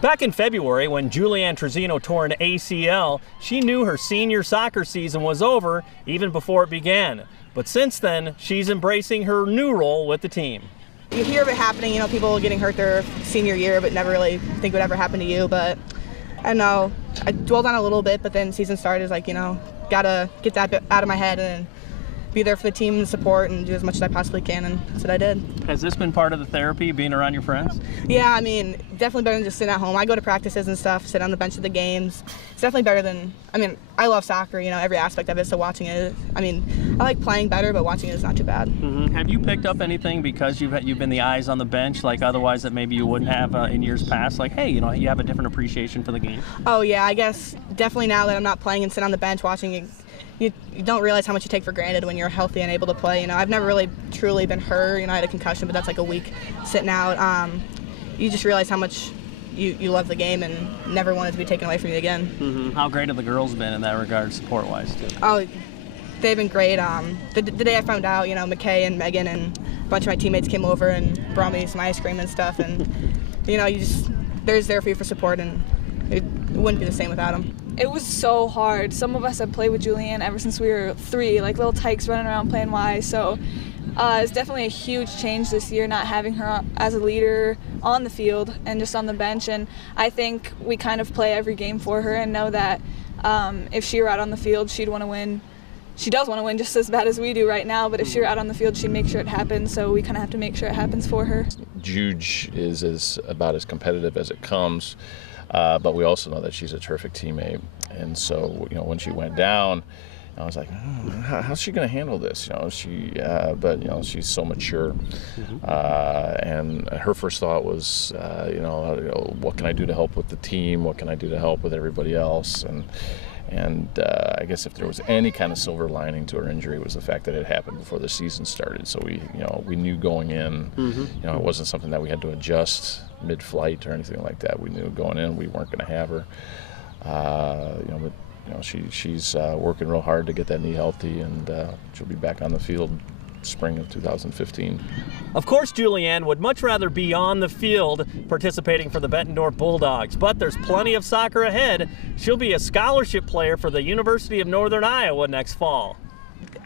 Back in February, when Julianne Trizzino tore an ACL, she knew her senior soccer season was over even before it began. But since then, she's embracing her new role with the team. You hear of it happening, you know, people getting hurt their senior year, but never really think it would ever happen to you. But I don't know, I dwelled on it a little bit, but then season started, like, you know, gotta get that bit out of my head and be there for the team and support and do as much as I possibly can, and that's what I did. Has this been part of the therapy, being around your friends? Yeah, I mean, definitely better than just sitting at home. I go to practices and stuff, sit on the bench at the games. It's definitely better than, I mean, I love soccer, you know, every aspect of it, so watching it, I mean, I like playing better, but watching it is not too bad. Mm-hmm. Have you picked up anything because you've been the eyes on the bench, like otherwise that maybe you wouldn't have in years past? Like, hey, you know, you have a different appreciation for the game? Oh, yeah, I guess definitely now that I'm not playing and sitting on the bench watching it, you don't realize how much you take for granted when you're healthy and able to play. You know, I've never really truly been hurt. You know, I had a concussion, but that's like a week sitting out. You just realize how much you love the game and never want it to be taken away from you again. Mm-hmm. How great have the girls been in that regard, support-wise, too? Oh, they've been great. The day I found out, you know, McKay and Megan and a bunch of my teammates came over and brought me some ice cream and stuff. And, you know, they're there for you for support, and it wouldn't be the same without them. It was so hard. Some of us have played with Julianne ever since we were 3, like little tykes running around playing Y. So it's definitely a huge change this year, not having her as a leader on the field and just on the bench. And I think we kind of play every game for her and know that if she were out on the field, she'd want to win. She does want to win just as bad as we do right now, but if she were out on the field, she'd make sure it happens. So we kind of have to make sure it happens for her. Juge is about as competitive as it comes. But we also know that she's a terrific teammate, and so, you know, when she went down, I was like, how's she going to handle this? You know, but you know, she's so mature, and her first thought was, you know, what can I do to help with the team? What can I do to help with everybody else? And I guess if there was any kind of silver lining to her injury, it was the fact that it happened before the season started. So we knew going in, you know, it wasn't something that we had to adjust mid-flight or anything like that. We knew going in we weren't going to have her. You know, but you know, she's working real hard to get that knee healthy, and she'll be back on the field spring of 2015. Of course, Julianne would much rather be on the field participating for the Bettendorf Bulldogs, but there's plenty of soccer ahead. She'll be a scholarship player for the University of Northern Iowa next fall.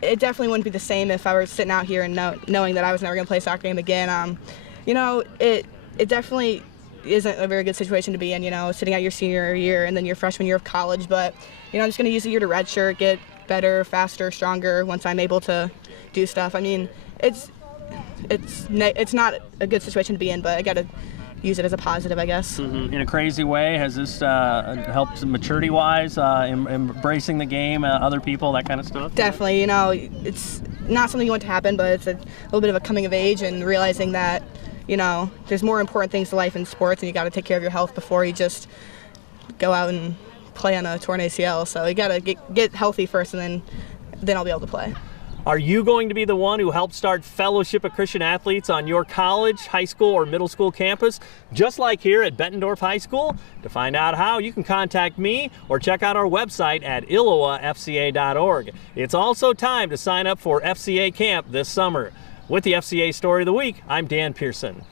It definitely wouldn't be the same if I were sitting out here and knowing that I was never going to play a soccer game again. You know, it definitely isn't a very good situation to be in, you know, sitting out your senior year and then your freshman year of college. But, you know, I'm just going to use the year to redshirt, get better, faster, stronger once I'm able to do stuff. I mean, it's not a good situation to be in, but I got to use it as a positive, I guess. In a crazy way, has this helped maturity-wise, embracing the game, other people, that kind of stuff? Definitely. You know, it's not something you want to happen, but it's a little bit of a coming of age and realizing that, you know, there's more important things to life in sports, and you got to take care of your health before you just go out and play on a torn ACL. So you got to get healthy first, and then I'll be able to play. Are you going to be the one who helped start Fellowship of Christian Athletes on your college, high school, or middle school campus, just like here at Bettendorf High School? To find out how, you can contact me or check out our website at ILLOWAFCA.org. It's also time to sign up for FCA camp this summer. With the FCA Story of the Week, I'm Dan Pearson.